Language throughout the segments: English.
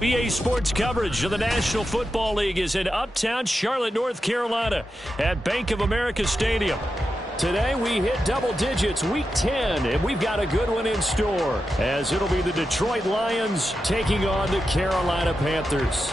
EA Sports coverage of the National Football League is in uptown Charlotte, North Carolina at Bank of America Stadium. Today we hit double digits, week 10, and we've got a good one in store as it'll be the Detroit Lions taking on the Carolina Panthers.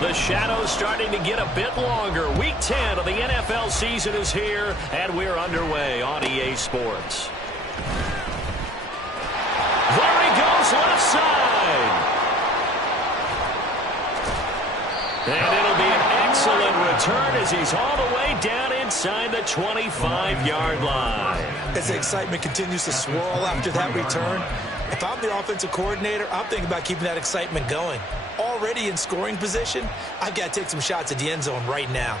The shadow's starting to get a bit longer. Week 10 of the NFL season is here, and we're underway on EA Sports. There he goes, left side. And it'll be an excellent return as he's all the way down inside the 25-yard line. As the excitement continues to swirl after that return, if I'm the offensive coordinator, I'm thinking about keeping that excitement going. Already in scoring position, I've got to take some shots at the end zone right now.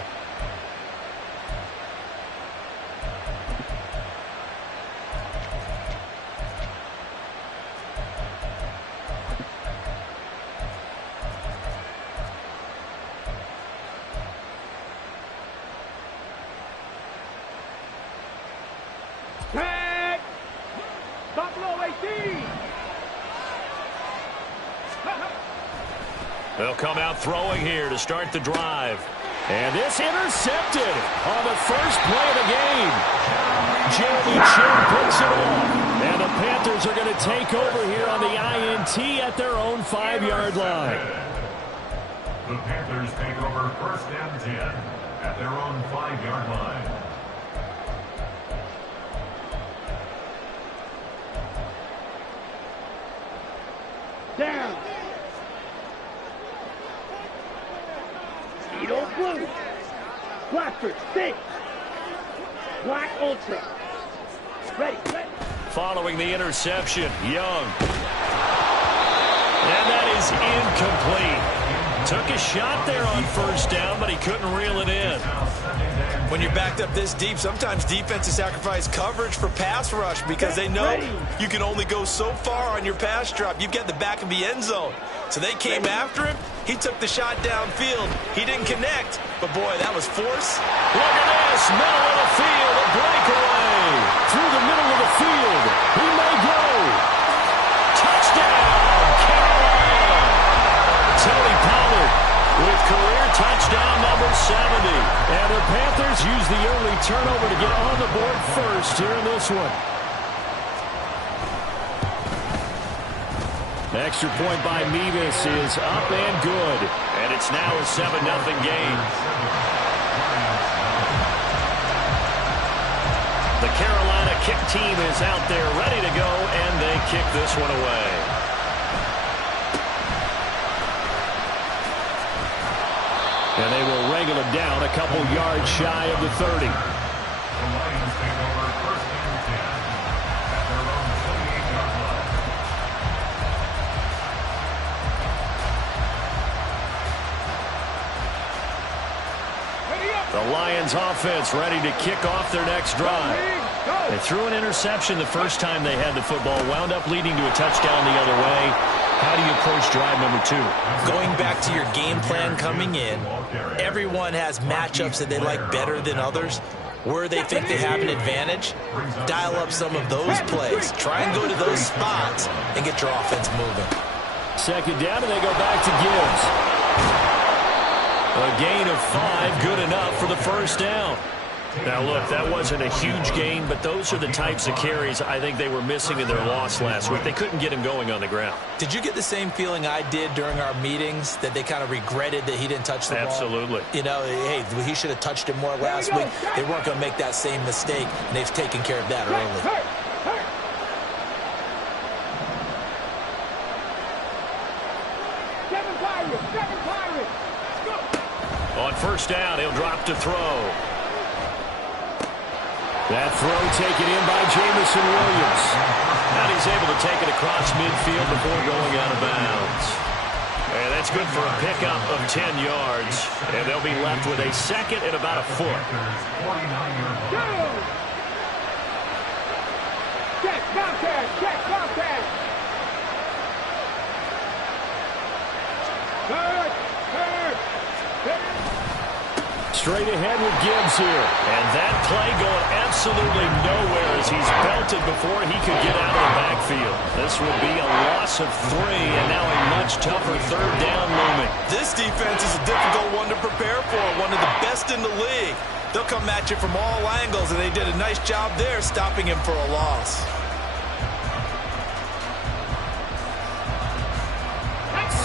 Tag! Buffalo 18! They'll come out throwing here to start the drive. And this intercepted on the first play of the game. Jeremy Chinn picks it off. And the Panthers are going to take over here on the INT at their own 5-yard line. The Panthers take over first and 10 at their own 5-yard line. Down. Edo Blue. Blackford, 6. Black Ultra. Ready. Following the interception, Young. And that is incomplete. Took a shot there on first down, but he couldn't reel it in. When you're backed up this deep, sometimes defenses sacrifice coverage for pass rush because they know you can only go so far on your pass drop. You've got the back of the end zone. So they came after him. He took the shot downfield. He didn't connect, but boy, that was force. Look at this, middle of the field, a breakaway. Through the middle of the field, he may go. Touchdown, Carolina. Tony Pollard with career touchdown number 70. And the Panthers use the early turnover to get on the board first here in this one. Extra point by Mevis is up and good. And it's now a 7-0 game. The Carolina kick team is out there ready to go, and they kick this one away. And they will wrangle him down a couple yards shy of the 30. The Lions take over first and 10 at their own 28-yard line. The Lions offense ready to kick off their next drive. They threw an interception the first time they had the football, wound up leading to a touchdown the other way. How do you approach drive number 2? Going back to your game plan coming in, everyone has matchups that they like better than others. Where they think they have an advantage, dial up some of those plays. Try and go to those spots and get your offense moving. Second down, and they go back to Gibbs. A gain of 5, good enough for the first down. Now, look, that wasn't a huge gain, but those are the types of carries I think they were missing in their loss last week. They couldn't get him going on the ground. Did you get the same feeling I did during our meetings, that they kind of regretted that he didn't touch the ball? Absolutely. You know, hey, he should have touched it more last week. They weren't going to make that same mistake, and they've taken care of that early. Seven Pirates. On first down, he'll drop to throw. That throw taken in by Jameson Williams. And he's able to take it across midfield before going out of bounds. And that's good for a pickup of 10 yards. And they'll be left with a second and about a foot. Check, contact, check, contact. Third. Straight ahead with Gibbs here. And that play going absolutely nowhere as he's belted before he could get out of the backfield. This will be a loss of 3 and now a much tougher third down looming. This defense is a difficult one to prepare for, one of the best in the league. They'll come at you from all angles, and they did a nice job there stopping him for a loss.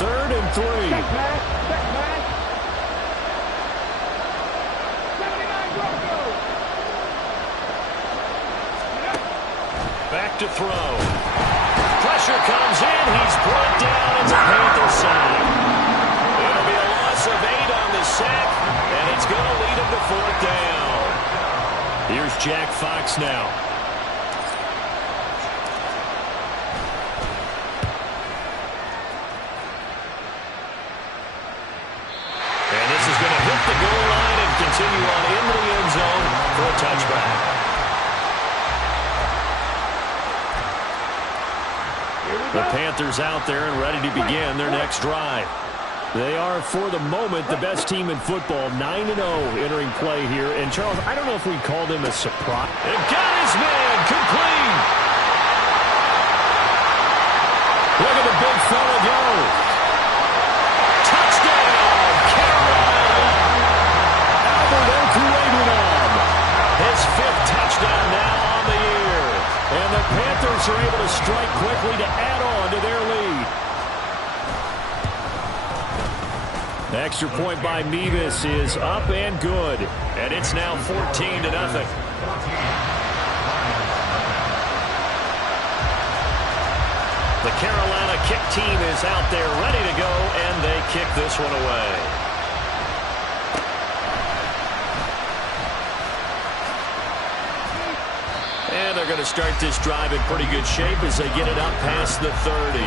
Third and 3. Check pass, check pass. 79 Bronco. Back to throw. Pressure comes in. He's brought down at the Panthers side. It'll be a loss of 8 on the sack, and it's going to lead him to 4th down. Here's Jack Fox now. And this is going to hit the goal line and continue on into the end zone for a touchback. The Panthers out there and ready to begin their next drive. They are, for the moment, the best team in football, 9-0 entering play here. And, Charles, I don't know if we call them a surprise. They've got his man complete. Look at the big fella go. Touchdown, Carolina. Albert Okwuegbunam. His 5th touchdown now on the year. And the Panthers are able to strike quickly to add on to their lead. The extra point by Mevis is up and good. And it's now 14-0. The Carolina kick team is out there ready to go, and they kick this one away. And they're going to start this drive in pretty good shape as they get it up past the 30.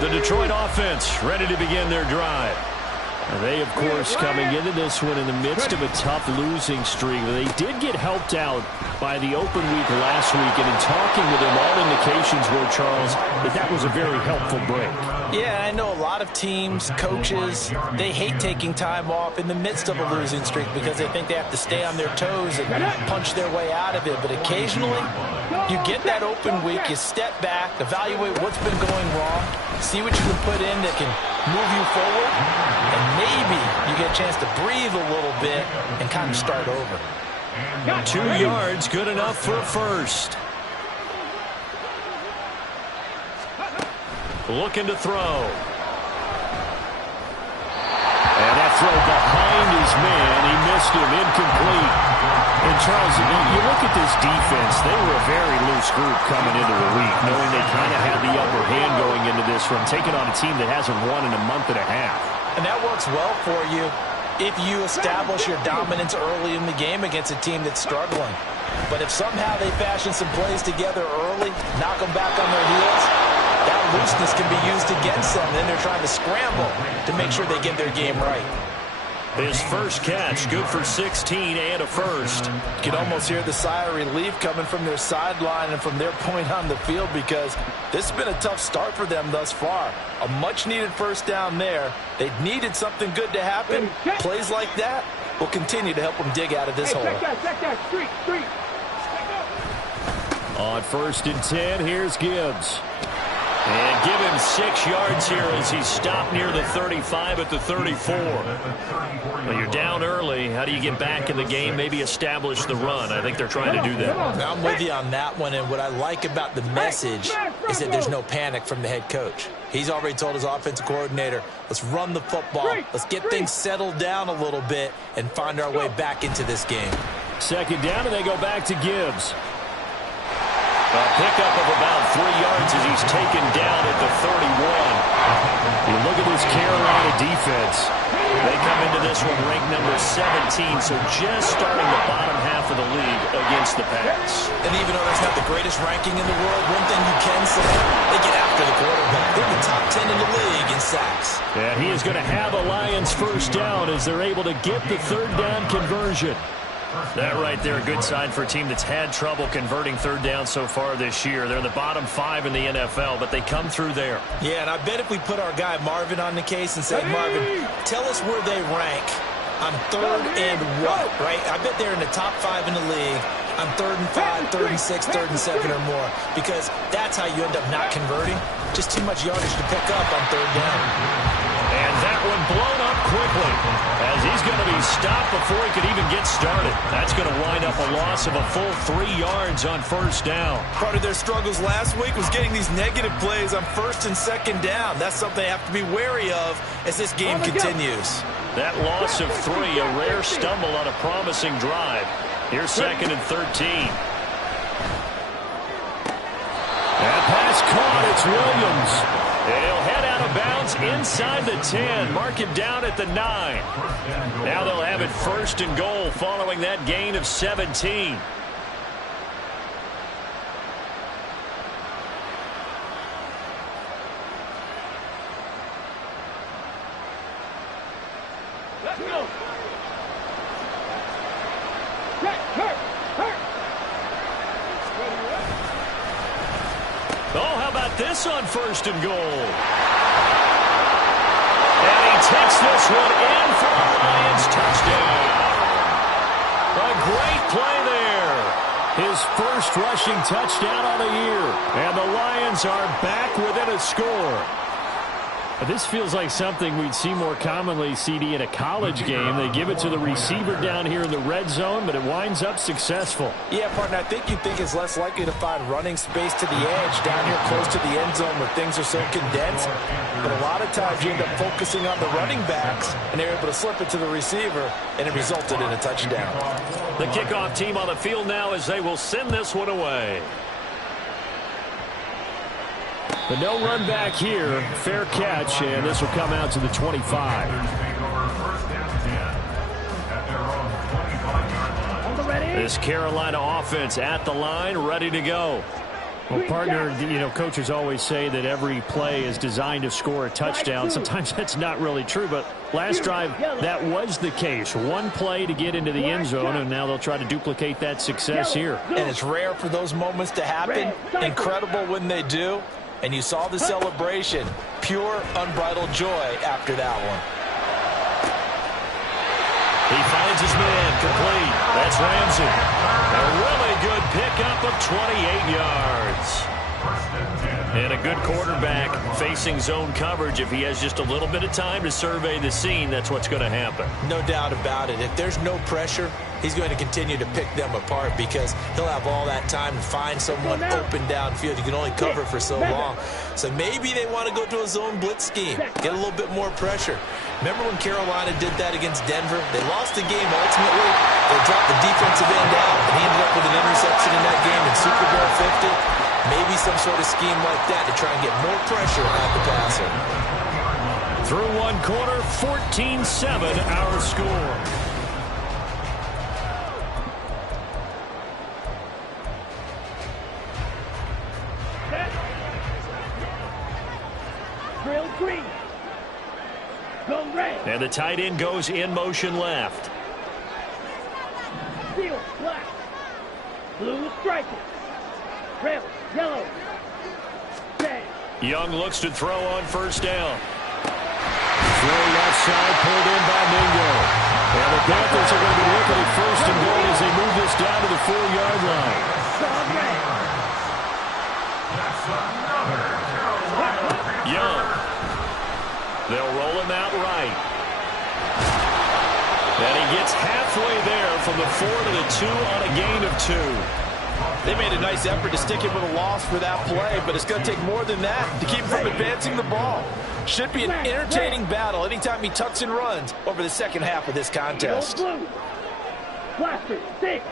The Detroit offense ready to begin their drive. They, of course, coming into this one in the midst of a tough losing streak. They did get helped out by the open week last week, and in talking with them, all indications were, Charles, that was a very helpful break. Yeah, I know a lot of teams, coaches, they hate taking time off in the midst of a losing streak because they think they have to stay on their toes and punch their way out of it. But occasionally, you get that open week, you step back, evaluate what's been going wrong, see what you can put in that can move you forward, and maybe you get a chance to breathe a little bit and kind of start over. 2 yards, good enough for a first. Looking to throw. And that throw behind his man. He missed him, incomplete. And Charles, you look at this defense, they were a very loose group coming into the week, knowing they kind of had the upper hand going into this one, taking on a team that hasn't won in a month and a half. And that works well for you if you establish your dominance early in the game against a team that's struggling. But if somehow they fashion some plays together early, knock them back on their heels, that looseness can be used against them. Then they're trying to scramble to make sure they get their game right. His first catch, good for 16 and a first. You can almost hear the sigh of relief coming from their sideline and from their point on the field because this has been a tough start for them thus far. A much-needed first down there. They needed something good to happen. Plays like that will continue to help them dig out of this hole. Check that, street. On 1st and 10, here's Gibbs. And give him 6 yards here as he's stopped near the 35 at the 34. Well, you're down early. How do you get back in the game, maybe establish the run? I think they're trying to do that. Now, I'm with you on that one, and what I like about the message is that there's no panic from the head coach. He's already told his offensive coordinator, let's run the football, let's get things settled down a little bit and find our way back into this game. 2nd down, and they go back to Gibbs. A pickup of about 3 yards as he's taken down at the 31. You look at this Carolina defense. They come into this one ranked number 17, so just starting the bottom half of the league against the pass. And even though that's not the greatest ranking in the world, one thing you can say, they get after 10 in the league in sacks. And he is going to have a Lions first down as they're able to get the third down conversion. That right there, a good sign for a team that's had trouble converting third down so far this year. They're in the bottom 5 in the NFL, but they come through there. Yeah, and I bet if we put our guy Marvin on the case and said, Marvin, tell us where they rank on third and what, right? I bet they're in the top 5 in the league on 3rd and 5, 3rd and 6, 3rd and 7 or more, because that's how you end up not converting. Just too much yardage to pick up on third down. And that one blown up quickly as he's going to be stopped before he could even get started. That's going to wind up a loss of a full 3 yards on first down. Part of their struggles last week was getting these negative plays on 1st and 2nd down. That's something they have to be wary of as this game continues. That loss of 3, a rare stumble on a promising drive. Here's 2nd and 13. That pass caught. It's Williams. And he'll head out of bounds inside the 10. Mark him down at the 9. Now they'll have it 1st and goal following that gain of 17. Let's go. Oh, how about this on 1st and goal? And he takes this one in for a Lions touchdown. A great play there. His first rushing touchdown on the year. And the Lions are back within a score. This feels like something we'd see more commonly, CD, in a college game. They give it to the receiver down here in the red zone, but it winds up successful. Yeah, partner, I think you'd think it's less likely to find running space to the edge down here close to the end zone where things are so condensed. But a lot of times you end up focusing on the running backs, and they're able to slip it to the receiver, and it resulted in a touchdown. The kickoff team on the field now as they will send this one away. But no run back here. Fair catch, and this will come out to the 25. This Carolina offense at the line, ready to go. Well, partner, you know, coaches always say that every play is designed to score a touchdown. Sometimes that's not really true, but last drive, that was the case. One play to get into the end zone, and now they'll try to duplicate that success here. And it's rare for those moments to happen. Incredible when they do. And you saw the celebration. Pure, unbridled joy after that one. He finds his man complete. That's Ramsey. A really good pickup of 28 yards. And a good quarterback facing zone coverage. If he has just a little bit of time to survey the scene, that's what's going to happen. No doubt about it. If there's no pressure, he's going to continue to pick them apart because he'll have all that time to find someone open downfield. You can only cover for so long. So maybe they want to go to a zone blitz scheme, get a little bit more pressure. Remember when Carolina did that against Denver? They lost the game ultimately. They dropped the defensive end out, and he ended up with an interception in that game in Super Bowl 50. Maybe some sort of scheme like that to try and get more pressure on the passer. Through one quarter, 14-7 our score. Drill green. Go red. And the tight end goes in motion left. Steel black. Blue striking. Red, yellow. Red. Young looks to throw on first down. Throw left side, pulled in by Mingo. And the Panthers are going to be looking at 1st and goal as they move this down to the 4-yard line. Young. They'll roll him out right. And he gets halfway there from the 4 to the 2 on a gain of 2. They made a nice effort to stick him with a loss for that play, but it's going to take more than that to keep him from advancing the ball. Should be an entertaining battle anytime he tucks and runs over the second half of this contest. Blue. Blaster, 6.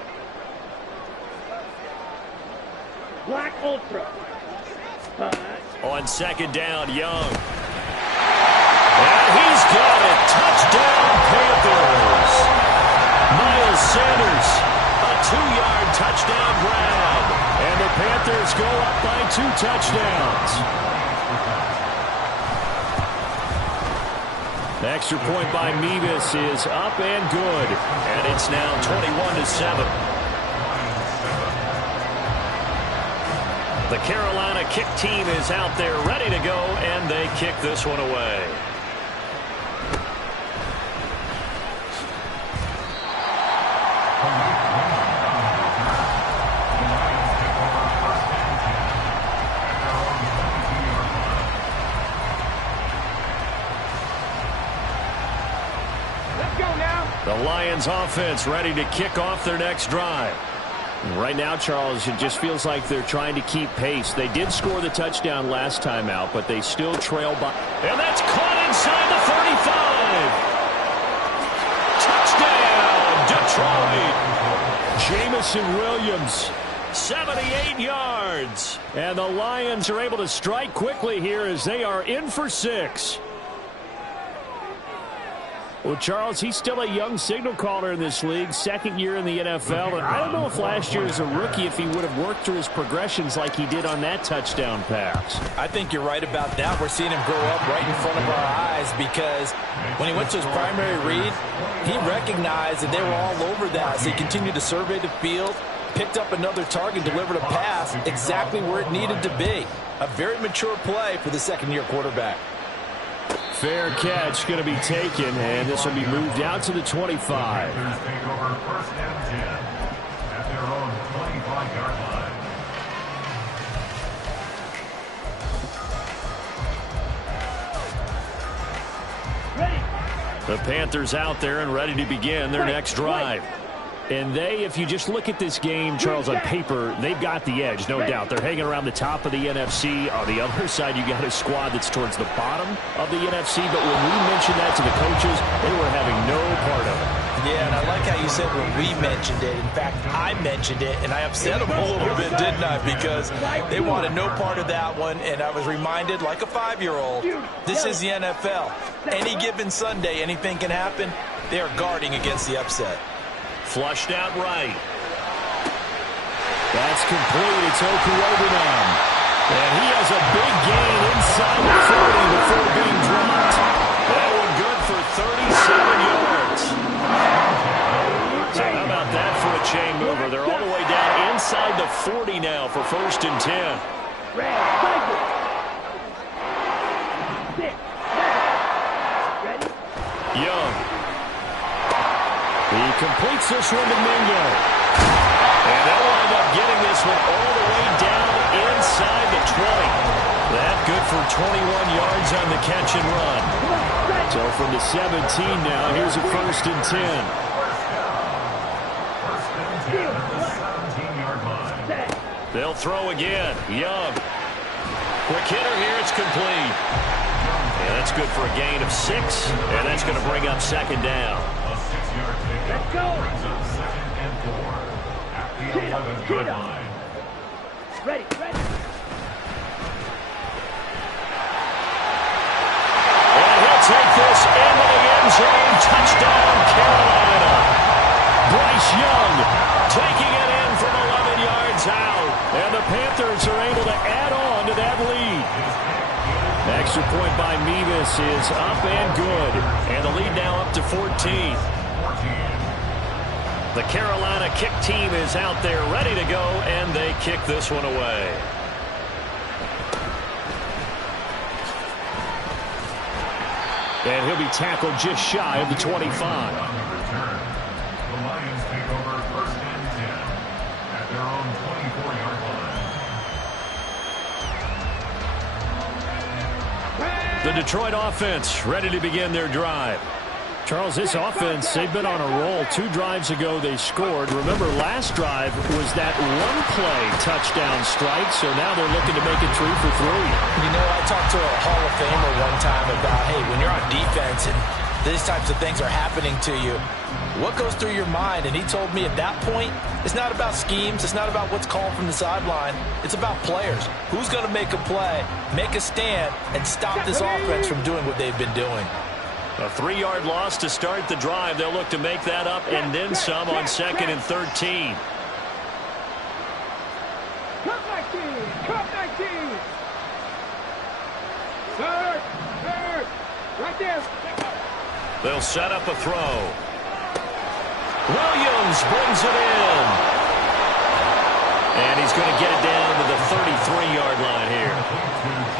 Black Ultra. 5. On second down, Young. And he's got it. Touchdown, Panthers. Miles Sanders, a 2-yard touchdown grab. And the Panthers go up by 2 touchdowns. Extra point by Mevis is up and good. And it's now 21-7. The Carolina kick team is out there ready to go, and they kick this one away. The Lions offense ready to kick off their next drive. Right now, Charles, it just feels like they're trying to keep pace. They did score the touchdown last time out, but they still trail by. And that's caught inside the 35. Touchdown, Detroit. Jamison Williams, 78 yards. And the Lions are able to strike quickly here as they are in for 6. Well, Charles, he's still a young signal caller in this league, second year in the NFL. And I don't know if last year as a rookie, if he would have worked through his progressions like he did on that touchdown pass. I think you're right about that. We're seeing him grow up right in front of our eyes because when he went to his primary read, he recognized that they were all over that. So he continued to survey the field, picked up another target, delivered a pass exactly where it needed to be. A very mature play for the second-year quarterback. Fair catch going to be taken, and this will be moved out to the 25. Panthers take over first and 10 at their own 25-yard line. The Panthers out there and ready to begin their next drive. And they, if you just look at this game, Charles, on paper, they've got the edge, no doubt. They're hanging around the top of the NFC. On the other side, you got a squad that's towards the bottom of the NFC. But when we mentioned that to the coaches, they were having no part of it. Yeah, and I like how you said when we mentioned it. In fact, I mentioned it, and I upset them a little bit, didn't I? Because they wanted no part of that one, and I was reminded, like a 5-year-old, this is the NFL. Any given Sunday, anything can happen. They are guarding against the upset. Flushed out right. That's complete. It's Okurobunom. And he has a big gain inside the 40 before being dropped. That one good for 37 yards. So how about that for a chain mover? They're all the way down inside the 40 now for first and 10. Young. He completes this one to Mingo. And they'll wind up getting this one all the way down inside the 20. That good for 21 yards on the catch and run. So from the 17 now, here's a first and 10. First and 10 at the 17-yard line. They'll throw again. Young. Quick hitter here. It's complete. And that's good for a gain of 6. And that's going to bring up second down. A 6-yard pickup brings up second and 4 at the 11-yard line. Ready. And he'll take this into the end zone. Touchdown, Carolina. Bryce Young taking it in from 11 yards out. And the Panthers are able to add on to that lead. Extra point by Mevis is up and good. And the lead now up to 14. The Carolina kick team is out there ready to go, and they kick this one away. And he'll be tackled just shy of the 25. The Lions take over first and 10 at their own 24-yard line. The Detroit offense ready to begin their drive. Charles, this offense, they've been on a roll. 2 drives ago, they scored. Remember, last drive was that one-play touchdown strike, so now they're looking to make it 3 for 3. You know, I talked to a Hall of Famer one time about, hey, when you're on defense and these types of things are happening to you, what goes through your mind? And he told me at that point, it's not about schemes. It's not about what's called from the sideline. It's about players. Who's going to make a play, make a stand, and stop this offense from doing what they've been doing? A 3-yard loss to start the drive. They'll look to make that up and then some on 2nd and 13. Cut 19. Third. Right there. They'll set up a throw. Williams brings it in. And he's going to get it down to the 33-yard line here.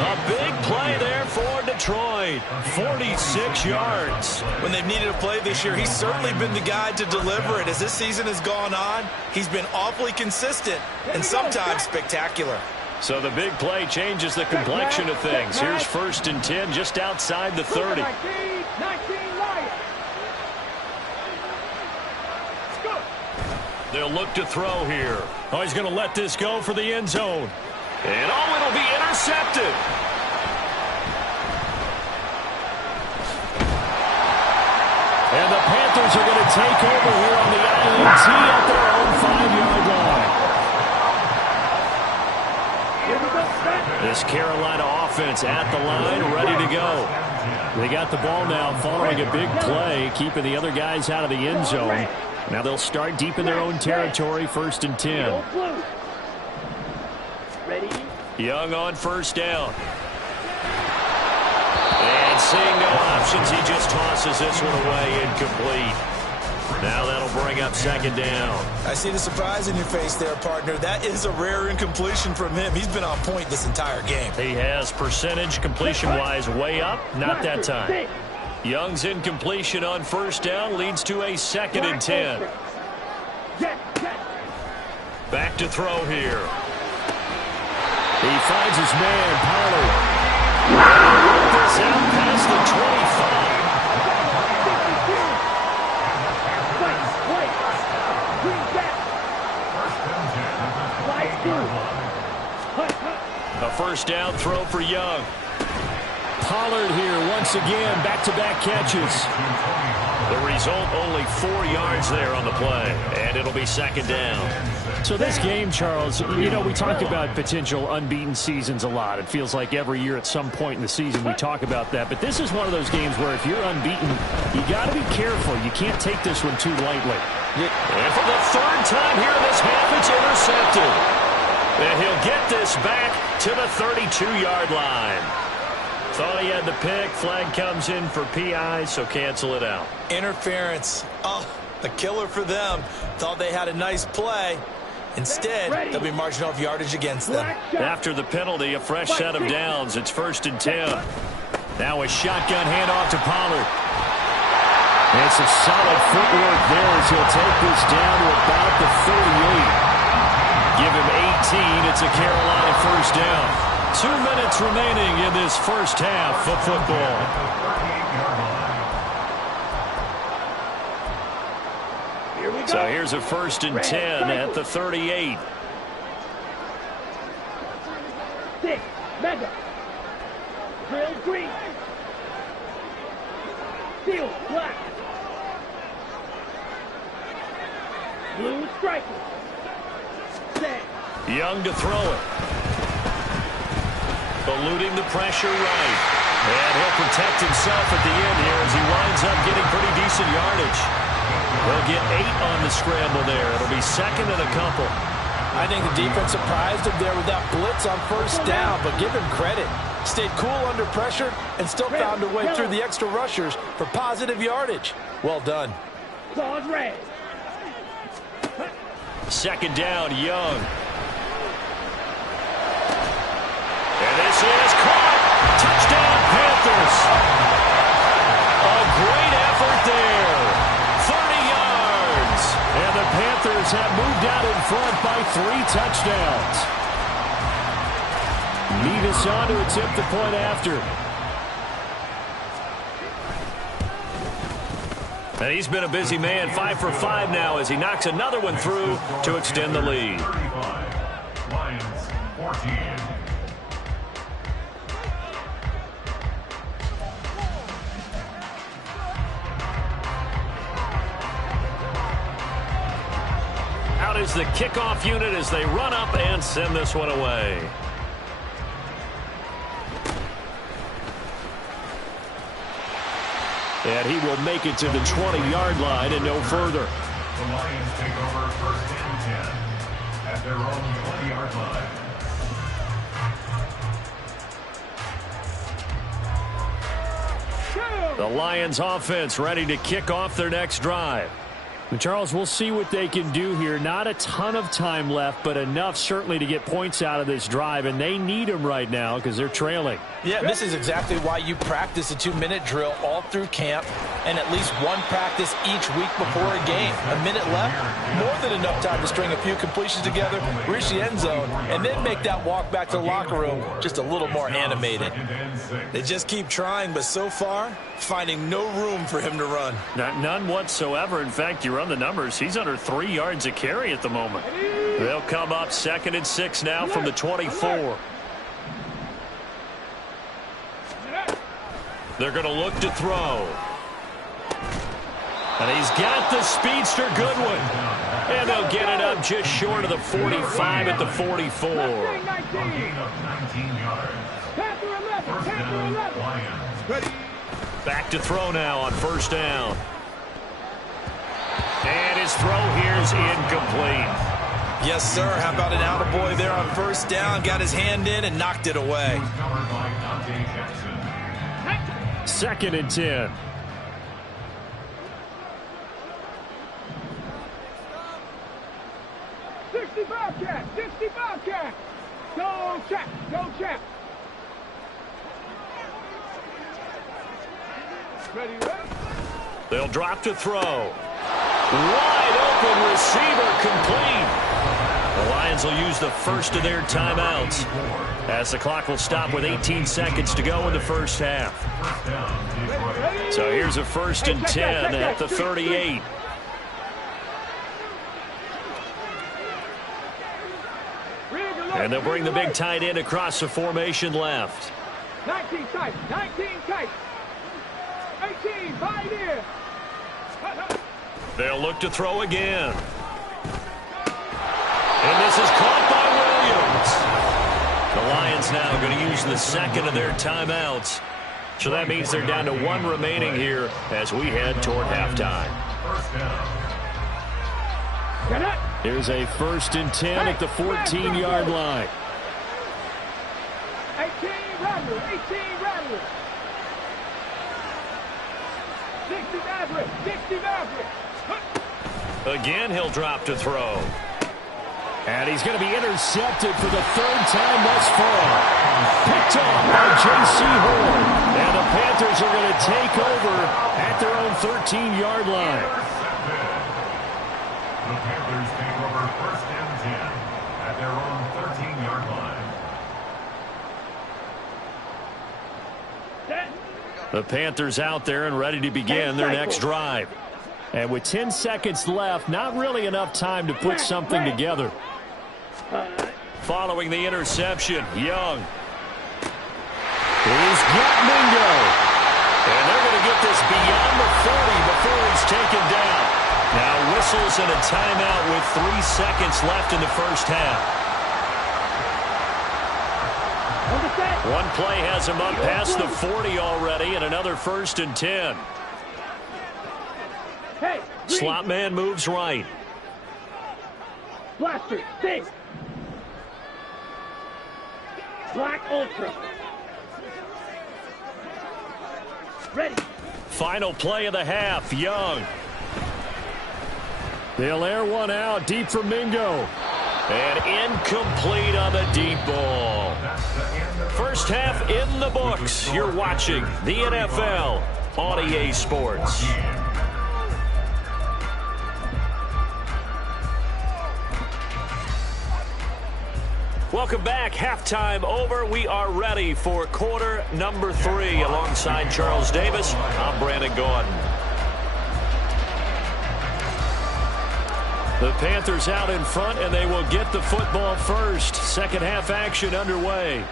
A big play there for Detroit. 46 yards. When they've needed a play this year, he's certainly been the guy to deliver it. As this season has gone on, he's been awfully consistent and sometimes spectacular. So the big play changes the complexion of things. Here's 1st and 10 just outside the 30. 19 Lions. They'll look to throw here. Oh, he's going to let this go for the end zone. And oh, it'll be intercepted. And the Panthers are going to take over here on the INT at their own 5-yard line. This Carolina offense at the line, ready to go. They got the ball now following a big play, keeping the other guys out of the end zone. Now they'll start deep in their own territory, 1st and 10. Young on 1st down. And seeing no options, he just tosses this one away, incomplete. Now that'll bring up 2nd down. I see the surprise in your face there, partner. That is a rare incompletion from him. He's been on point this entire game. He has percentage completion-wise way up, not that time. Young's incompletion on 1st down leads to a 2nd and 10. Back to throw here. He finds his man, Pollard. This out past the 25. A 1st down throw for Young. Pollard here once again, back-to-back catches. The result, only 4 yards there on the play, and it'll be 2nd down. So this game, Charles, you know, we talk about potential unbeaten seasons a lot. It feels like every year at some point in the season we talk about that. But this is one of those games where if you're unbeaten, you got to be careful. You can't take this one too lightly. And for the 3rd time here in this half, it's intercepted. And he'll get this back to the 32-yard line. Thought he had the pick. Flag comes in for PI, so cancel it out. Interference. Oh, a killer for them. Thought they had a nice play. Instead, they'll be marching off yardage against them. After the penalty, a fresh set of downs. It's 1st and 10. Now a shotgun handoff to Pollard. It's a solid footwork there as he'll take this down to about the 38. Give him 18. It's a Carolina 1st down. 2 minutes remaining in this 1st half of football. So here's a 1st and 10 at the 38. 6, Mega. Drill green. Steel black. Blue striker. Set. Young to throw it. Eluding the pressure right. And he'll protect himself at the end here as he winds up getting pretty decent yardage. They'll get 8 on the scramble there. It'll be 2nd and a couple. I think the defense surprised him there with that blitz on 1st down, but give him credit. Stayed cool under pressure and still found a way through the extra rushers for positive yardage. Well done. Claws red. 2nd down, Young. And this is caught. Touchdown, Panthers. A great effort there. 30 yards. And the Panthers have moved out in front by 3 touchdowns. Nevis on to attempt the point after. And he's been a busy man, 5 for 5 now as he knocks another one through to extend the lead. 35. Lions 14. Out is the kickoff unit as they run up and send this one away. And he will make it to the 20-yard line and no further. The Lions take over 1st and 10 at their own 20-yard line. Go! The Lions offense ready to kick off their next drive. And Charles, we'll see what they can do here. Not a ton of time left, but enough certainly to get points out of this drive, and they need them right now because they're trailing. Yeah, this is exactly why you practice a 2-minute drill all through camp and at least one practice each week before a game. A minute left, more than enough time to string a few completions together, reach the end zone, and then make that walk back to the locker room just a little more animated. They just keep trying, but so far, finding no room for him to run. None whatsoever. In fact, you run the numbers. He's under 3 yards a carry at the moment. They'll come up 2nd and 6 now from the 24. They're going to look to throw. And he's got the speedster Goodwin. And they'll get it up just short of the 45 at the 44. Back to throw now on 1st down. And his throw here is incomplete. Yes, sir. How about an attaboy there on 1st down? Got his hand in and knocked it away. 2nd and 10. Bobcat, 60 Bobcat. Go check, go check. Ready, ready. They'll drop to throw. Wide open receiver complete. The Lions will use the first of their timeouts as the clock will stop with 18 seconds to go in the first half. So here's a 1st and 10 at the 38. And they'll bring the big tight end across the formation left. 19 tight, 19 tight. 18, pioneer. They'll look to throw again. And this is caught by Williams. The Lions now going to use the 2nd of their timeouts. So that means they're down to 1 remaining here as we head toward halftime. Here's a 1st and 10 at the 14-yard line. 18 Rattler, 18 Rattler. 60 Maverick, 60 Maverick. Again, he'll drop to throw. And he's going to be intercepted for the 3rd time thus far. Picked off by J.C. Horn. And the Panthers are going to take over at their own 13-yard line. The Panthers take over 1st and 10 at their own 13-yard line. The Panthers out there and ready to begin their next drive. And with 10 seconds left, not really enough time to put something together. Following the interception, Young. He's got Mingo. And they're going to get this beyond the 40 before he's taken down. Now whistles and a timeout with 3 seconds left in the first half. One play has him up past the 40 already, and another 1st and 10. Slot man moves right. Blaster, six. Black Ultra. Ready. Final play of the half, Young. They'll air one out deep for Mingo. And incomplete on the deep ball. First half in the books. You're watching the NFL on EA Sports. Welcome back. Halftime over. We are ready for quarter number 3. Alongside Charles Davis, I'm Brandon Gordon. The Panthers out in front, and they will get the football first. Second half action underway.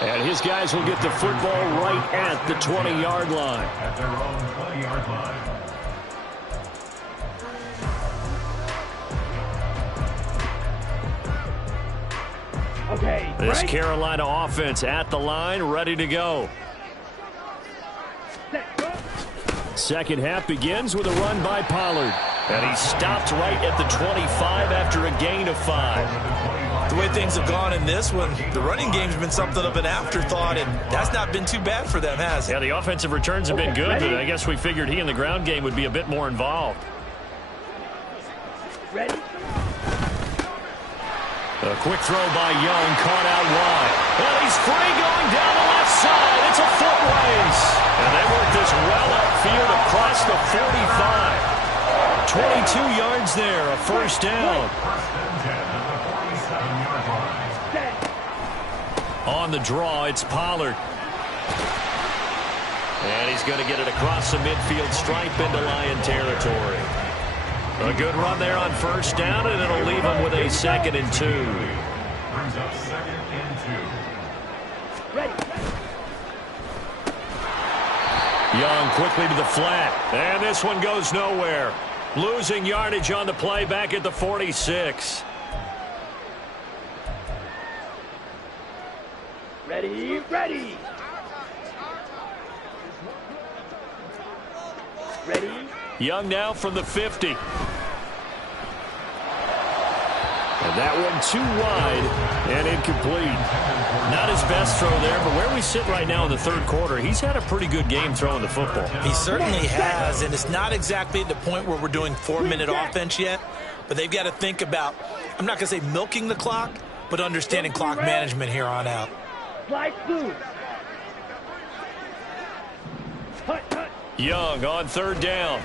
And his guys will get the football right at the 20-yard line. At their own 20-yard line. Okay, This right. Carolina offense at the line, ready to go. Second half begins with a run by Pollard. And he stopped right at the 25 after a gain of 5. the way things have gone in this one, the running game's been something of an afterthought, and that's not been too bad for them, has it? Yeah, the offensive returns have been good, but I guess we figured he in the ground game would be a bit more involved. Ready? A quick throw by Young, caught out wide. And he's free going down the left side. It's a foot race. And they work this well upfield across the 45. 22 yards there, a first down. On the draw, it's Pollard. And he's going to get it across the midfield stripe into Lion territory. A good run there on first down, and it'll leave him with a 2nd and 2. Brings up 2nd and 2. Ready. Young quickly to the flat. And this one goes nowhere. Losing yardage on the play back at the 46. Ready, ready. Ready. Young now from the 50. And that one too wide and incomplete. Not his best throw there, but where we sit right now in the third quarter, he's had a pretty good game throwing the football. He certainly has, and it's not exactly at the point where we're doing 4-minute offense yet, but they've got to think about, I'm not going to say milking the clock, but understanding clock management here on out. Flight blue. Hut, hut. Young on third down.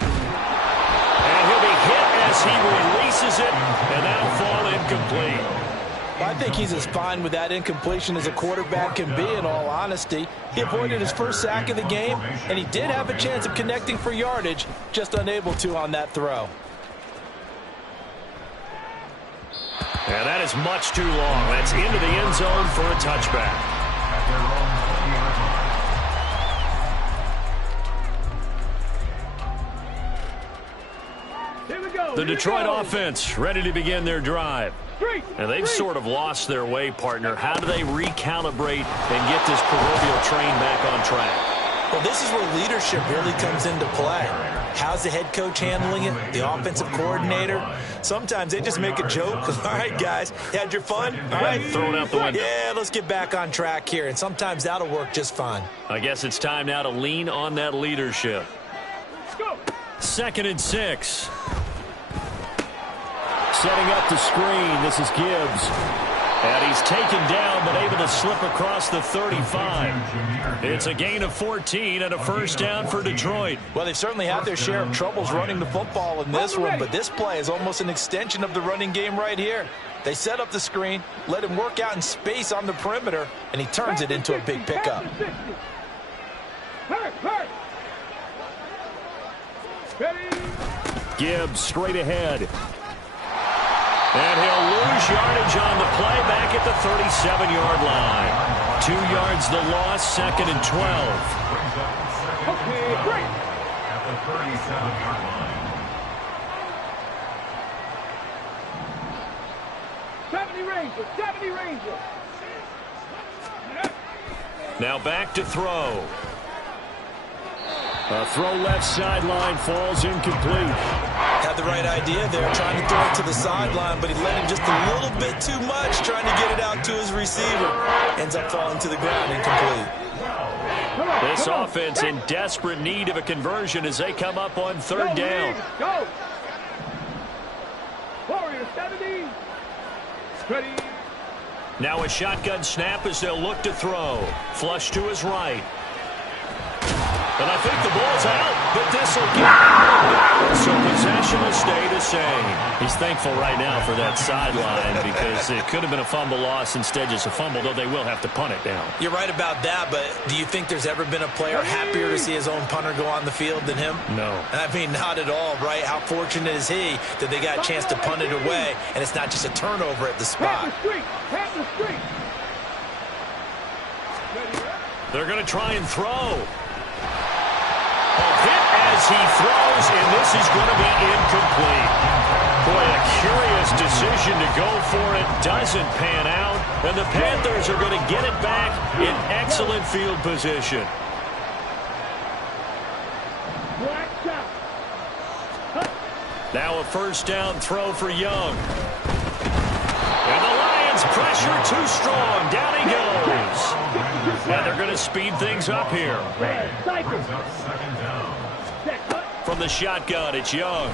And he'll be hit as he releases it, and that'll fall incomplete. I think he's as fine with that incompletion as a quarterback can be, in all honesty. He avoided his first sack of the game, and he did have a chance of connecting for yardage, just unable to on that throw. And that is much too long. That's into the end zone for a touchback. At their own 20-yard line. Here we go. The here we Detroit go. offense ready to begin their drive. Three, And they've three. sort of lost their way, partner. How do they recalibrate and get this proverbial train back on track? Well, this is where leadership really comes into play. How's the head coach handling it? The offensive coordinator? Sometimes they just make a joke. All right, guys, you had your fun? All right, Throw it out the window. Yeah, let's get back on track here. And sometimes that'll work just fine. I guess it's time now to lean on that leadership. Go. 2nd and 6. Setting up the screen. This is Gibbs. And he's taken down, but able to slip across the 35. It's a gain of 14 and a first down for Detroit. Well, they've certainly had their share of troubles running the football in this one, but this play is almost an extension of the running game right here. They set up the screen, let him work out in space on the perimeter, and he turns it into a big pickup. Hurry, hurry. Ready. Gibbs straight ahead. And he'll lose yardage on the play back at the 37-yard line. 2 yards the loss, 2nd and 12. Okay, great. At the 37-yard line. 70 Rangers. Now back to throw. A throw left sideline falls incomplete. Had the right idea there, trying to throw it to the sideline, but he let him just a little bit too much, trying to get it out to his receiver. Ends up falling to the ground incomplete. This offense in desperate need of a conversion as they come up on third down. Go. Warrior 70. Ready. Now a shotgun snap as they'll look to throw. Flush to his right. And I think the ball's out, but this will get out. So possession will stay the same. He's thankful right now for that sideline because it could have been a fumble loss, instead just a fumble, though they will have to punt it down. You're right about that, but do you think there's ever been a player happier to see his own punter go on the field than him? No. I mean, not at all, right? How fortunate is he that they got a chance to punt it away, and it's not just a turnover at the spot. Pat the street. They're going to try and throw. A hit as he throws, and this is going to be incomplete. Boy, a curious decision to go for it. Doesn't pan out, and the Panthers are going to get it back in excellent field position. Black shot. Now a first down throw for Young. Lions pressure too strong. Down he goes. And they're going to speed things up here. From the shotgun, it's Young.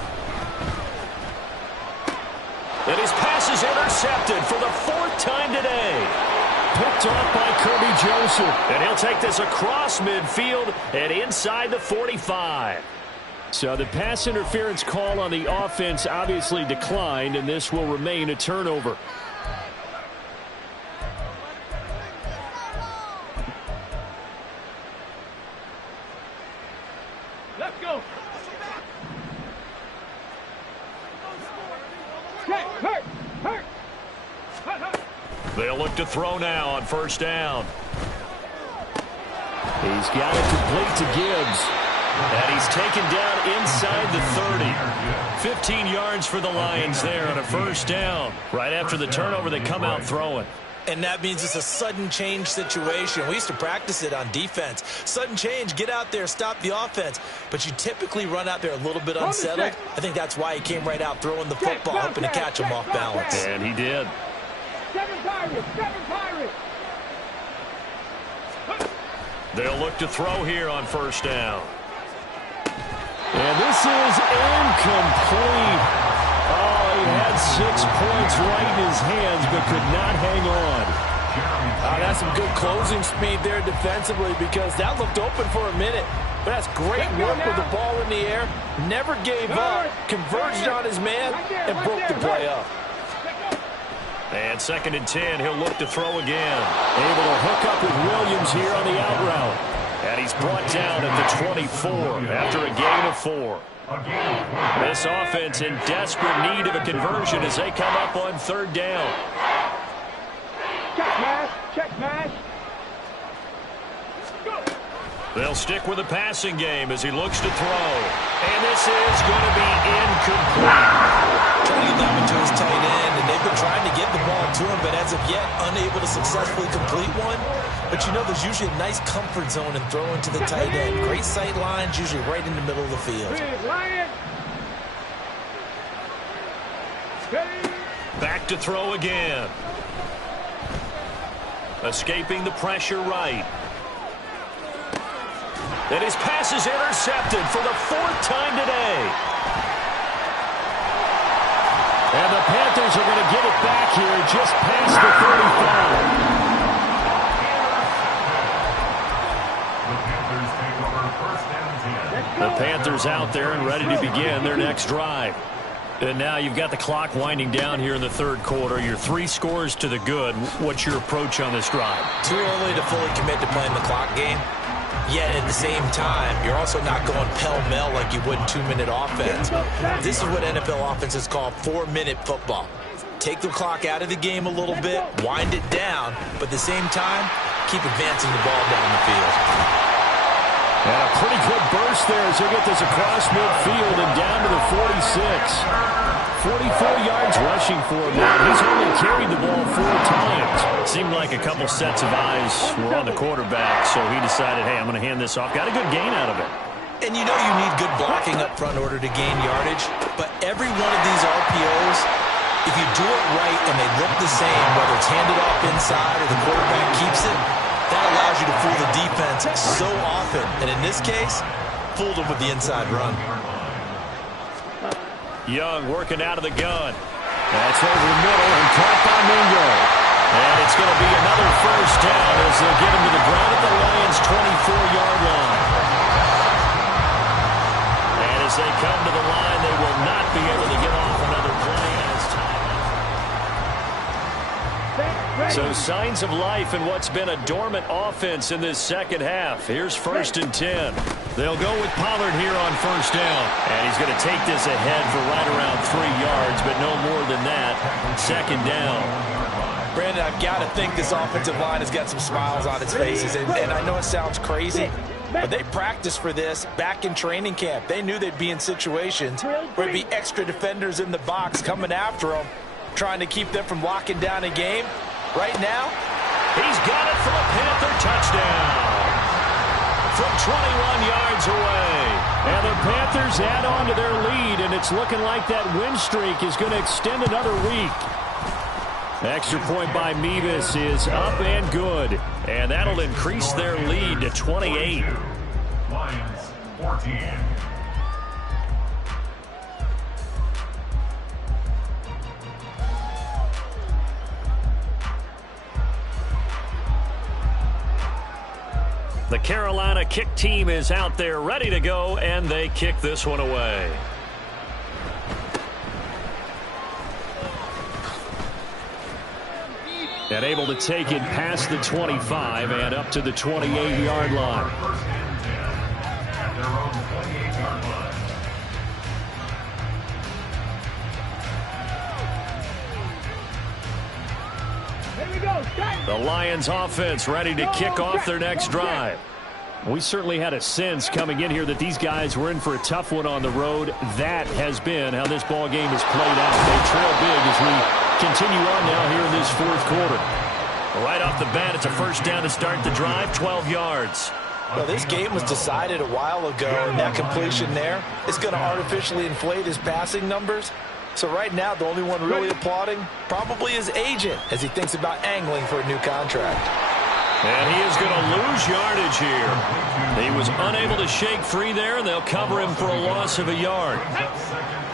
And his pass is intercepted for the 4th time today. Picked off by Kirby Joseph. And he'll take this across midfield and inside the 45. So the pass interference call on the offense obviously declined, and this will remain a turnover. Let's go. They'll look to throw now on 1st down. He's got it complete to Gibbs. And he's taken down inside the 30. 15 yards for the Lions there on a 1st down. Right after the turnover, they come out throwing. And that means it's a sudden change situation. We used to practice it on defense. Sudden change, get out there, stop the offense. But you typically run out there a little bit unsettled. I think that's why he came right out throwing the football, hoping to catch him off balance. And he did. 7 Pirates, 7 Pirates. They'll look to throw here on 1st down. And this is incomplete. Oh, he had 6 points right in his hands, but could not hang on. That's some good closing speed there defensively, because that looked open for a minute. But that's great work with the ball in the air. Never gave up, converged on his man, and broke the play up. And 2nd and 10, he'll look to throw again. Able to hook up with Williams here on the out route. And he's brought down at the 24 after a gain of 4. This offense in desperate need of a conversion as they come up on 3rd down. Check mash, check mash. They'll stick with the passing game as he looks to throw. And this is going to be incomplete. Trying to get that one to his tight end, and they've been trying to get the ball to him, but as of yet, unable to successfully complete one. But you know, there's usually a nice comfort zone in throwing to the tight end. Great sight lines, usually right in the middle of the field. Back to throw again. Escaping the pressure right. And his pass is intercepted for the 4th time today. And the Panthers are going to get it back here just past the 35. The Panthers out there and ready to begin their next drive. And now you've got the clock winding down here in the 3rd quarter. You're 3 scores to the good. What's your approach on this drive? Too early to fully commit to playing the clock game. Yet at the same time, you're also not going pell-mell like you would in 2-minute offense. This is what NFL offenses call 4-minute football. Take the clock out of the game a little bit, wind it down, but at the same time, keep advancing the ball down the field. And a pretty good burst there as they get this across midfield and down to the 46. 44 yards rushing for him now. He's only carried the ball 4 times. It seemed like a couple sets of eyes were on the quarterback, so he decided, hey, I'm going to hand this off. Got a good gain out of it. And you know you need good blocking up front in order to gain yardage, but every one of these RPOs, if you do it right and they look the same, whether it's handed off inside or the quarterback keeps it, that allows you to fool the defense so often. And in this case, fooled them with the inside run. Young working out of the gun. That's over the middle and caught by Mingo. And it's going to be another 1st down as they'll get him to the ground at the Lions' 24-yard line. And as they come to the line, they will not be able to get off another play as time. So signs of life in what's been a dormant offense in this 2nd half. Here's 1st and 10. They'll go with Pollard here on 1st down. And he's going to take this ahead for right around 3 yards, but no more than that. 2nd down. Brandon, I've got to think this offensive line has got some smiles on its faces. And I know it sounds crazy, but they practiced for this back in training camp. They knew they'd be in situations where there'd be extra defenders in the box coming after them, trying to keep them from locking down a game. Right now, he's got it for a Panther touchdown from 21 yards away. And the Panthers add on to their lead, and it's looking like that win streak is going to extend another week. Extra point by Mevis is up and good. And that'll increase their lead to 28. Lions 14. The Carolina kick team is out there ready to go, and they kick this one away. And able to take it past the 25 and up to the 28-yard line. First and 10 at their own 28-yard line. Here we go. Start. The Lions offense ready to kick off their next drive. We certainly had a sense coming in here that these guys were in for a tough one on the road. That has been how this ball game has played out. They trail big as we continue on now here in this fourth quarter. Right off the bat, it's a first down to start the drive, 12 yards. Well, this game was decided a while ago, and that completion there is going to artificially inflate his passing numbers. So right now, the only one really applauding probably his agent as he thinks about angling for a new contract. And he is going to lose yardage here. He was unable to shake free there, and they'll cover him for a loss of a yard.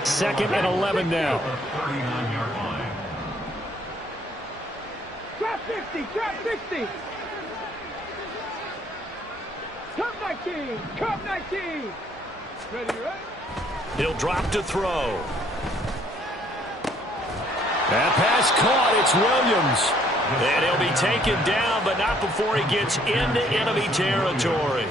Second and 11 now. 39-yard line. Trap 50. Trap 60. Cup 19. Cup 19. Ready, right? He'll drop to throw. That pass caught. It's Williams. And he'll be taken down, but not before he gets into enemy territory.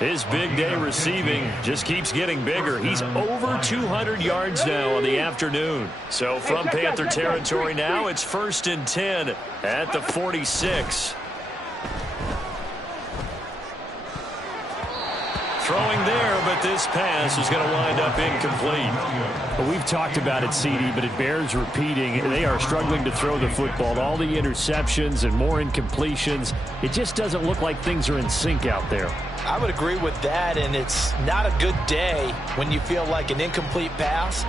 His big day receiving just keeps getting bigger. He's over 200 yards now on the afternoon. So from Panther territory now, it's 1st and 10 at the 46. Throwing there, but this pass is going to wind up incomplete. Well, we've talked about it, CD, but it bears repeating. They are struggling to throw the football. All the interceptions and more incompletions. It just doesn't look like things are in sync out there. I would agree with that, and it's not a good day when you feel like an incomplete pass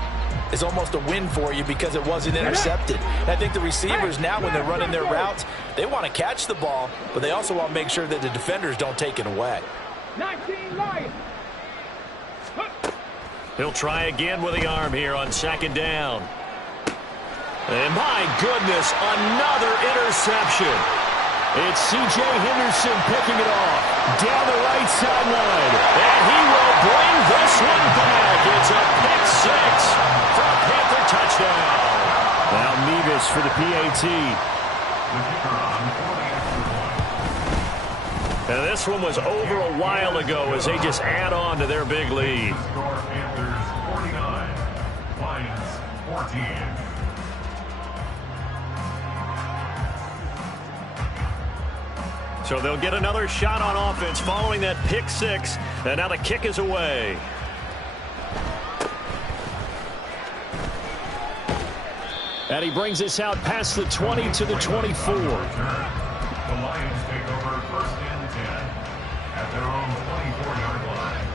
is almost a win for you because it wasn't intercepted. And I think the receivers now, when they're running their routes, they want to catch the ball, but they also want to make sure that the defenders don't take it away. 19 Lions. He'll try again with the arm here on second down. And my goodness, another interception. It's C.J. Henderson picking it off down the right sideline. And he will bring this one back. It's a pick six for a Panther touchdown. Now Mevis for the PAT. And this one was over a while ago as they just add on to their big lead. Score Panthers 49, Lions 14. So they'll get another shot on offense following that pick six. And now the kick is away. And he brings this out past the 20 to the 24. The Lions take over 1st and 10 at their own 24-yard line.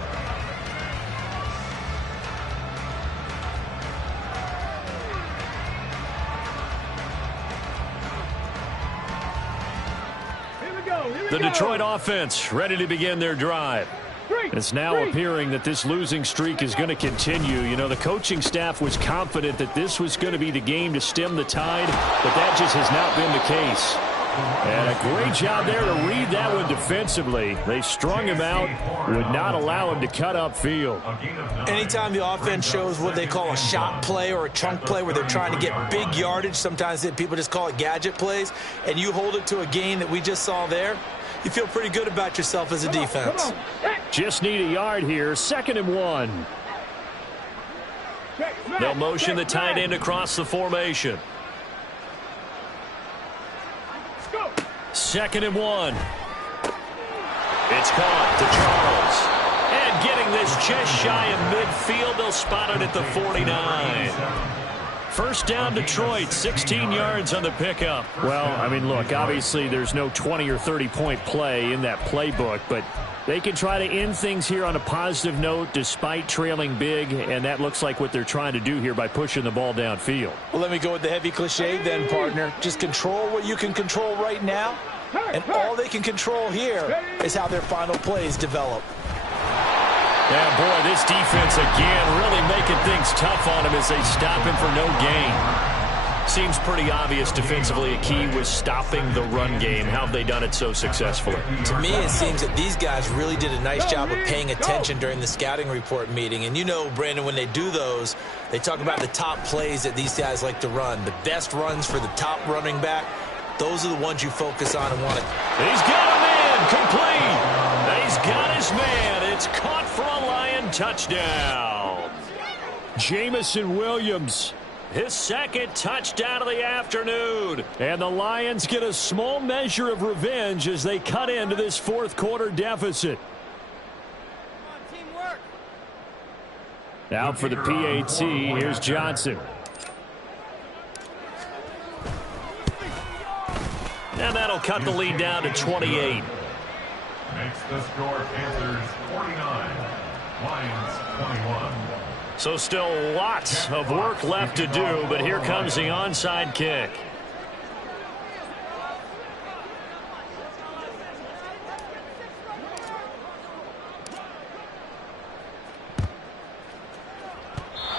Here we go. Here we The go. Detroit offense ready to begin their drive. It's now appearing that this losing streak is going to continue. You know, the coaching staff was confident that this was going to be the game to stem the tide, but that just has not been the case. And a great job there to read that one defensively. They strung him out, would not allow him to cut upfield. Anytime the offense shows what they call a shot play or a chunk play where they're trying to get big yardage, sometimes people just call it gadget plays, and you hold it to a gain that we just saw there, you feel pretty good about yourself as a defense. Just need a yard here, 2nd and 1. They'll motion the tight end across the formation. 2nd and 1. It's caught to Charles. And getting this just shy of midfield, they'll spot it at the 49. First down, Detroit, 16 yards on the pickup. Well, I mean, look, obviously there's no 20 or 30-point play in that playbook, but they can try to end things here on a positive note despite trailing big, and that looks like what they're trying to do here by pushing the ball downfield. Well, let me go with the heavy cliche then, partner. Just control what you can control right now, and all they can control here is how their final plays develop. Yeah, boy, this defense again really making things tough on him as they stop him for no gain. Seems pretty obvious defensively a key was stopping the run game. How have they done it so successfully? To me, it seems that these guys really did a nice job of paying attention during the scouting report meeting. And you know, Brandon, when they do those, they talk about the top plays that these guys like to run. The best runs for the top running back, those are the ones you focus on and want to. He's got a man, complete. He's got his man. It's caught for a Lion touchdown. Jamison Williams, his second touchdown of the afternoon. And the Lions get a small measure of revenge as they cut into this fourth quarter deficit. Out for the PAT, here's Johnson. And that'll cut the lead down to 28. Makes the score Panthers 49, Lions 21. So still lots of work left to do, but here comes the onside kick.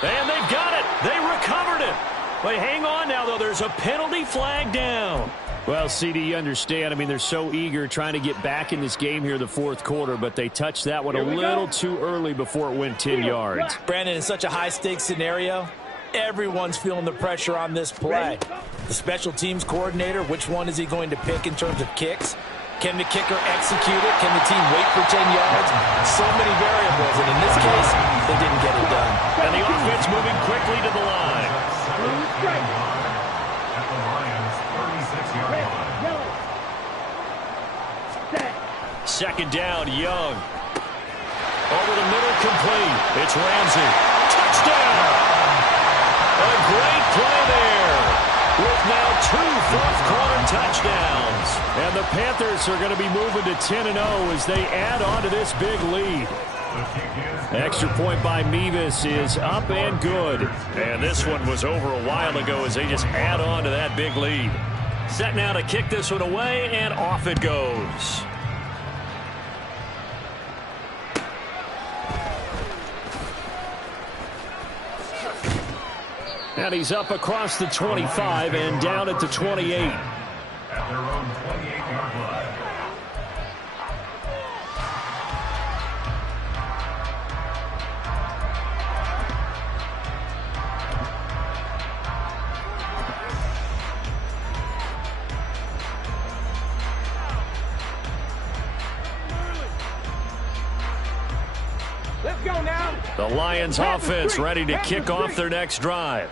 And they've got it. They recovered it. But hang on now, though. There's a penalty flag down. Well, CD, you understand. I mean, they're so eager trying to get back in this game here in the fourth quarter, but they touched that one a little too early before it went 10 yards. Brandon, in such a high-stakes scenario, everyone's feeling the pressure on this play. The special teams coordinator, which one is he going to pick in terms of kicks? Can the kicker execute it? Can the team wait for 10 yards? So many variables, and in this case, they didn't get it done. And the offense moving quickly to the line. At the Lions 36-yard line. Second down, Young. Over the middle, complete. It's Ramsey. Touchdown! A great play there. With now 2 fourth-quarter touchdowns. And the Panthers are going to be moving to 10-0 as they add on to this big lead. Extra point by Mevis is up and good. And this one was over a while ago as they just add on to that big lead. Set now to kick this one away, and off it goes. And he's up across the 25 and down at the 28. At their own 28-yard line. Let's go now. The Lions offense ready to kick off their next drive.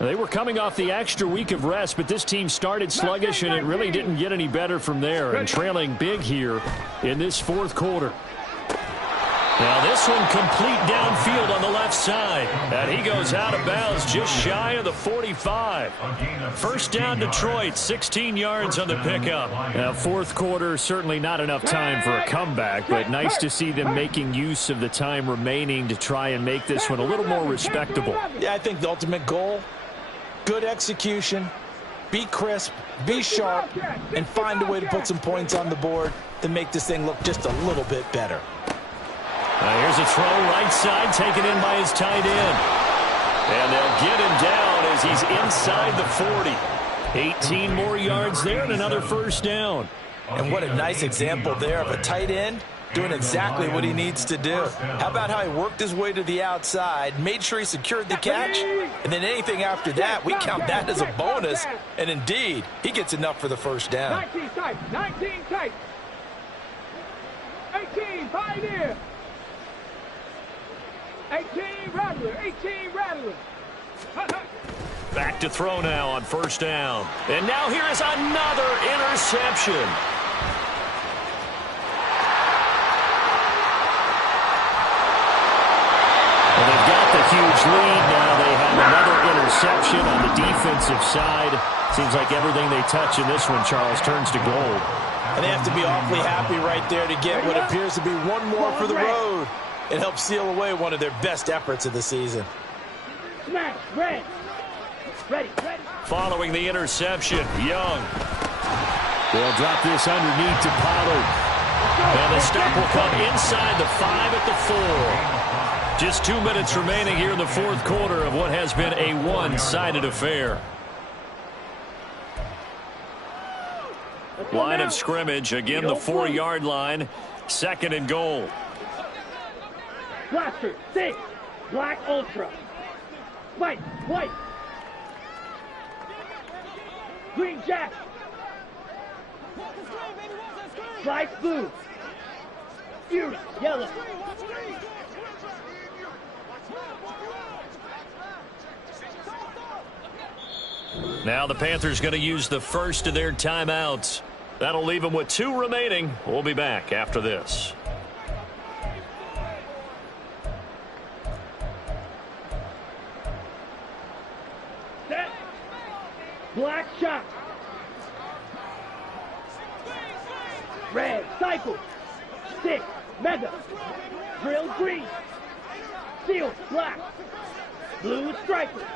They were coming off the extra week of rest, but this team started sluggish, and it really didn't get any better from there, and trailing big here in this fourth quarter. Now this one complete downfield on the left side. And he goes out of bounds just shy of the 45. First down Detroit, 16 yards on the pickup. Now fourth quarter, certainly not enough time for a comeback, but nice to see them making use of the time remaining to try and make this one a little more respectable. Yeah, I think the ultimate goal, good execution, be crisp, be sharp, and find a way to put some points on the board to make this thing look just a little bit better. Here's a throw right side taken in by his tight end. And they'll get him down as he's inside the 40. 18 more yards there and another first down. And what a nice example there of a tight end doing exactly what he needs to do. How about how he worked his way to the outside, made sure he secured the catch, and then anything after that, we count that as a bonus. And indeed, he gets enough for the first down. 19 tight, 19 tight. 18, Pioneer. 18, Rattler, 18, Rattler. Back to throw now on first down. And now here is another interception. And they've got the huge lead now. They have another interception on the defensive side. Seems like everything they touch in this one, Charles, turns to gold. And they have to be awfully happy right there to get what appears to be one more for the road. It helps seal away one of their best efforts of the season. Smash, red. Ready. Following the interception, Young. They'll drop this underneath to Pollard. And the stop will come inside the 5 at the 4. Just 2 minutes remaining here in the fourth quarter of what has been a one-sided affair. Line of scrimmage, again the 4-yard line. 2nd and goal. Blaster, 6. Black Ultra. White. Green Jack. Slice blue. Fury, yellow. Now the Panthers going to use the first of their timeouts. That'll leave them with 2 remaining. We'll be back after this. Set. Black shot. Red cycle. 6 mega. Drill green. Steel black. Blue striker.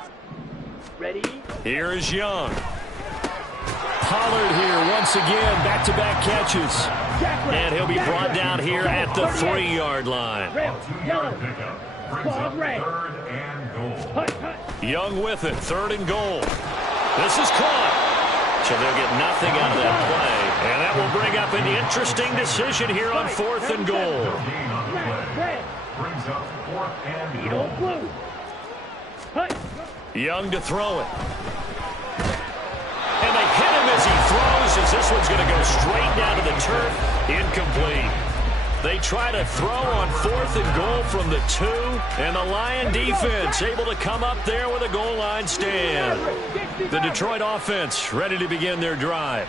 Ready? Here is Young. Pollard here once again, back-to-back catches. And he'll be brought down here at the 3-yard line. Red, yellow. Brings up Red. 3rd and goal. Young with it, 3rd and goal. This is caught. So they'll get nothing out of that play. And that will bring up an interesting decision here on 4th and goal. Red. Brings up 4th and Beetle goal. blue. Hut. Young to throw it. And they hit him as he throws, as this one's going to go straight down to the turf. Incomplete. They try to throw on 4th and goal from the 2, and the Lion defense able to come up there with a goal line stand. The Detroit offense ready to begin their drive.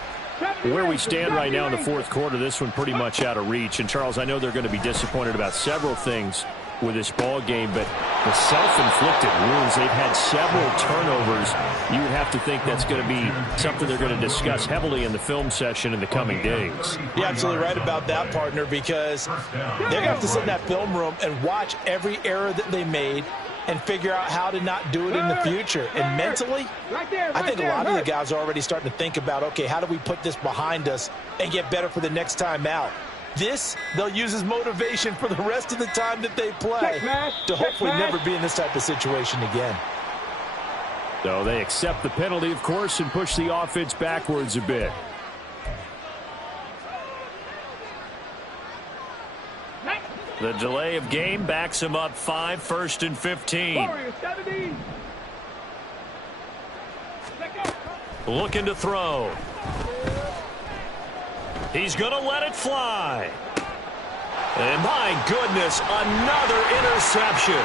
Where we stand right now in the fourth quarter, this one pretty much out of reach. And, Charles, I know they're going to be disappointed about several things with this ball game, but the self-inflicted wounds, they've had several turnovers. You would have to think that's going to be something they're going to discuss heavily in the film session in the coming days. You're absolutely right about that, partner, because they're going to have to sit in that film room and watch every error that they made and figure out how to not do it in the future. And mentally, I think a lot of the guys are already starting to think about, okay, how do we put this behind us and get better for the next time out? This, they'll use as motivation for the rest of the time that they play to hopefully never be in this type of situation again. So they accept the penalty, of course, and push the offense backwards a bit. The delay of game backs him up 5, 1st and 15. Looking to throw. He's going to let it fly. And my goodness, another interception.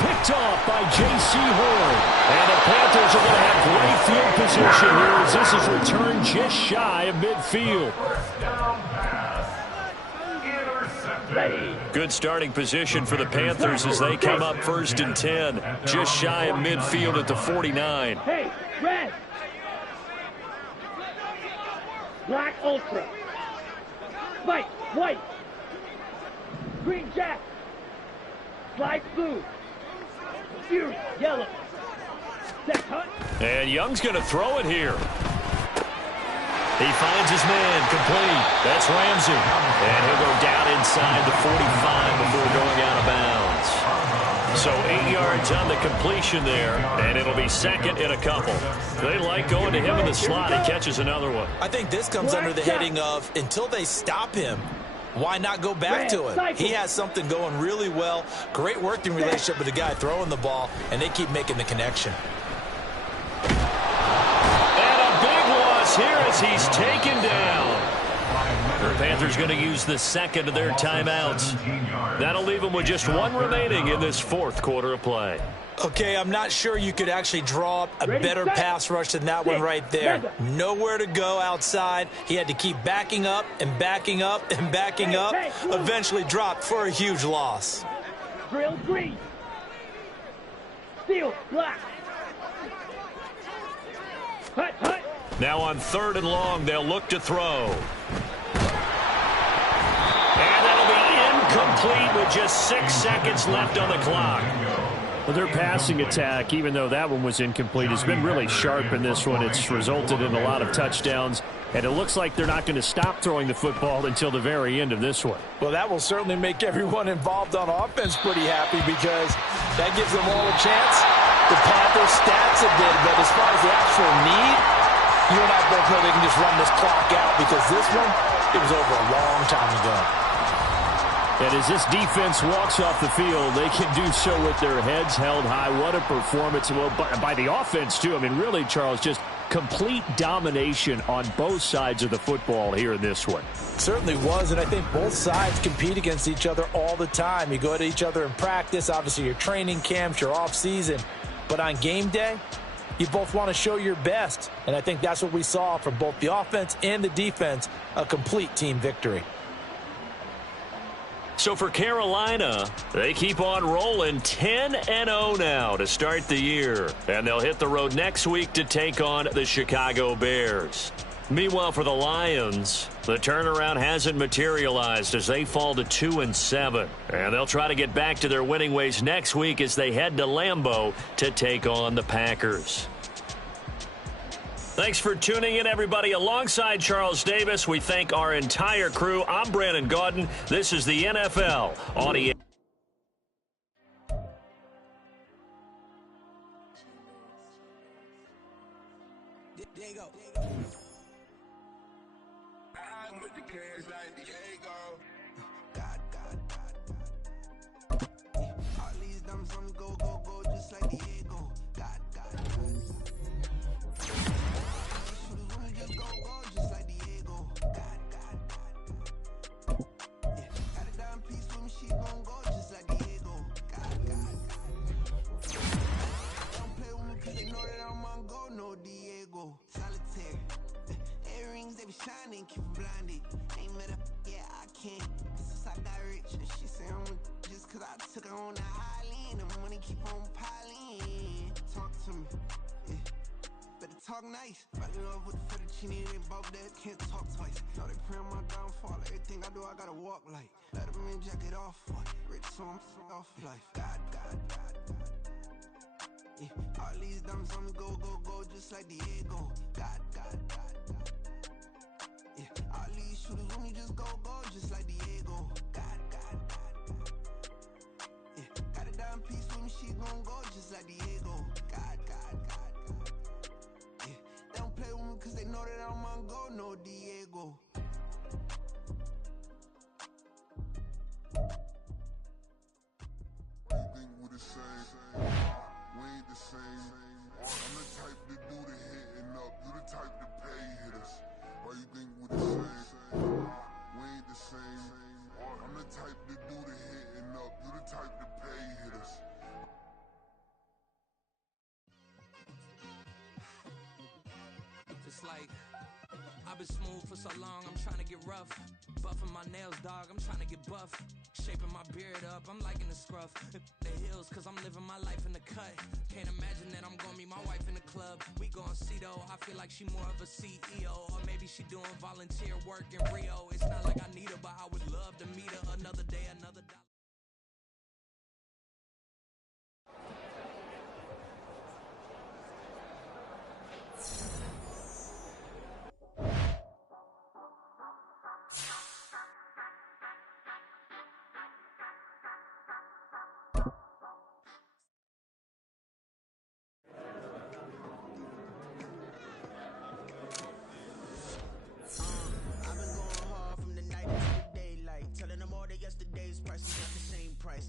Picked off by J.C. Horn. And the Panthers are going to have great field position here as this is returned just shy of midfield. Good starting position for the Panthers as they come up 1st and 10. Just shy of midfield at the 49. Hey, red. Black Ultra. White. Green Jack. Slice blue. Fury, yellow. Set hunt. And Young's going to throw it here. He finds his man, complete. That's Ramsey. And he'll go down inside the 45 before going out of bounds. So 8 yards on the completion there, and it'll be 2nd and a couple. They like going to him in the slot. He catches another one. I think this comes under the heading of, until they stop him, why not go back to him? He has something going really well. Great working relationship with the guy throwing the ball, and they keep making the connection. And a big loss here as he's taken down. The Panthers going to use the 2nd of their timeouts. That'll leave them with just 1 remaining in this fourth quarter of play. Okay, I'm not sure you could actually draw up a better pass rush than that one right there. Nowhere to go outside. He had to keep backing up and backing up and backing up. Eventually dropped for a huge loss. Drill green. Steel black. Now on 3rd and long, they'll look to throw. And that'll be incomplete with just 6 seconds left on the clock. Well, their passing attack, even though that one was incomplete, has been really sharp in this one. It's resulted in a lot of touchdowns, and it looks like they're not going to stop throwing the football until the very end of this one. Well, that will certainly make everyone involved on offense pretty happy because that gives them all a chance to pad their stats a bit. But as far as the actual need, you and I both know they can just run this clock out because this one, it was over a long time ago. And as this defense walks off the field, they can do so with their heads held high. What a performance. Well, by the offense, too. I mean, really, Charles, just complete domination on both sides of the football here in this one. Certainly was, and I think both sides compete against each other all the time. You go at each other in practice, obviously your training camps, your off-season. But on game day, you both want to show your best. And I think that's what we saw from both the offense and the defense, a complete team victory. So for Carolina, they keep on rolling 10-0 now to start the year. And they'll hit the road next week to take on the Chicago Bears. Meanwhile, for the Lions, the turnaround hasn't materialized as they fall to 2-7. And they'll try to get back to their winning ways next week as they head to Lambeau to take on the Packers. Thanks for tuning in, everybody. Alongside Charles Davis, we thank our entire crew. I'm Brandon Gaudin. This is the NFL on ESPN. Shining, keep blinded. Ain't met up, yeah, I can't. Since I got rich, and she said just cause I took her on the island. The money keep on piling. Talk to me, yeah. Better talk nice. Back it up with the fettuccine, they both dead, can't talk twice. Now they pray on my downfall. Everything I do, I gotta walk like. Let them in, jacket off, boy. Rich, so I'm off life. God. Yeah. All these diamonds on me, go, just like Diego. God. Yeah, all these shooters on me just go, just like Diego. God. Yeah, got a dime piece with me, she gon' go just like Diego. God. Yeah, they don't play with me cause they know that I'm on go, no Diego. You think we're the same? We ain't the same. I'm the type to do the hitting up, you the type to pay hitters. Why you think we're the same? We ain't the same. I'm the type to do the hitting up, you the type to pay hitters. It's like I've been smooth for so long, I'm trying to get rough. Buffing my nails, dog, I'm trying to get buff. Shaping my beard up, I'm liking the scruff. The hills, cause I'm living my life in the cut. Can't imagine that I'm gonna meet my wife in the club. We gon' see though, I feel like she more of a CEO. Or maybe she doing volunteer work in Rio. It's not like I need her, but I would love to meet her. Another day, another dollar.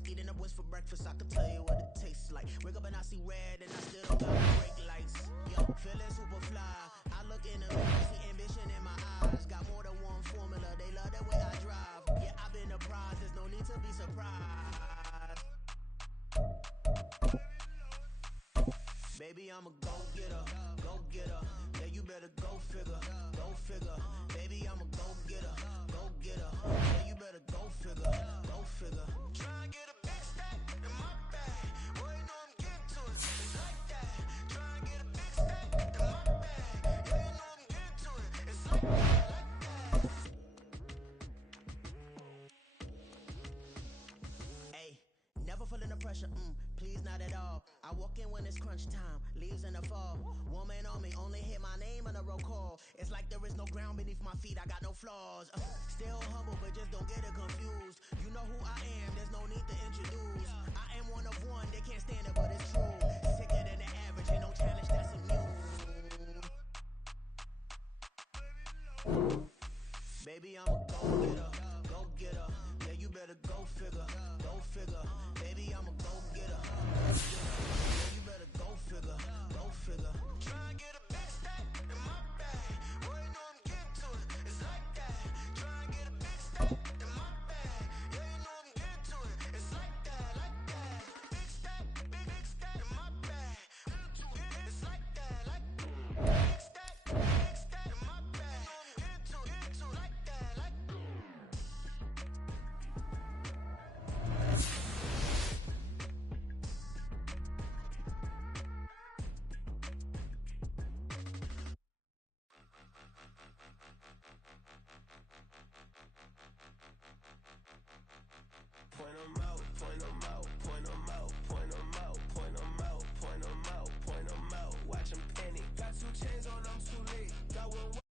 Eating up wings for breakfast, I can tell you what it tastes like. Wake up and I see red and I still don't got brake lights. Yo, feeling super fly. I look in the mirror, see ambition in my eyes. Got more than one formula, they love the way I drive. Yeah, I've been a prize, there's no need to be surprised. Baby, I'm a go-getter. Yeah, you better go figure. Baby, I'm a go-getter. Yeah, you better go figure. Try and get a big stack in my bag. Boy, you know I'm getting to it. It's like that. Try and get a big stack in my bag. Yeah, you know I'm Hey, never feeling the pressure, please not at all. I walk in when it's crunch time, leaves in the fall. Woman on me, only hit my name on a roll call. It's like there is no ground beneath my feet, I got no flaws. Still humble, but just don't get it confused. You know who I am, there's no need to introduce. I am one of one, they can't stand it, but it's true. Sicker than the average, ain't no challenge that's immune. Baby, I'm a go-getter, go-getter. Yeah, you better go figure, go figure. Baby, I'm a go-getter, yeah, you better go figure, go figure. Try and get a big stack in my bag. Boy, you know I'm getting to it, it's like that. Try and get a big stack in my bag. Yeah, you know I'm getting to it, it's like that, like that. Big stack in my bag. It's like that, like that. Big stack in my bag. You know I'm getting to it, like that, like that. Point 'em out, point 'em out, point 'em out, point 'em out, point 'em out, point 'em out, point 'em out. Watch 'em penny. Got 2 chains on, I'm too late. Got one.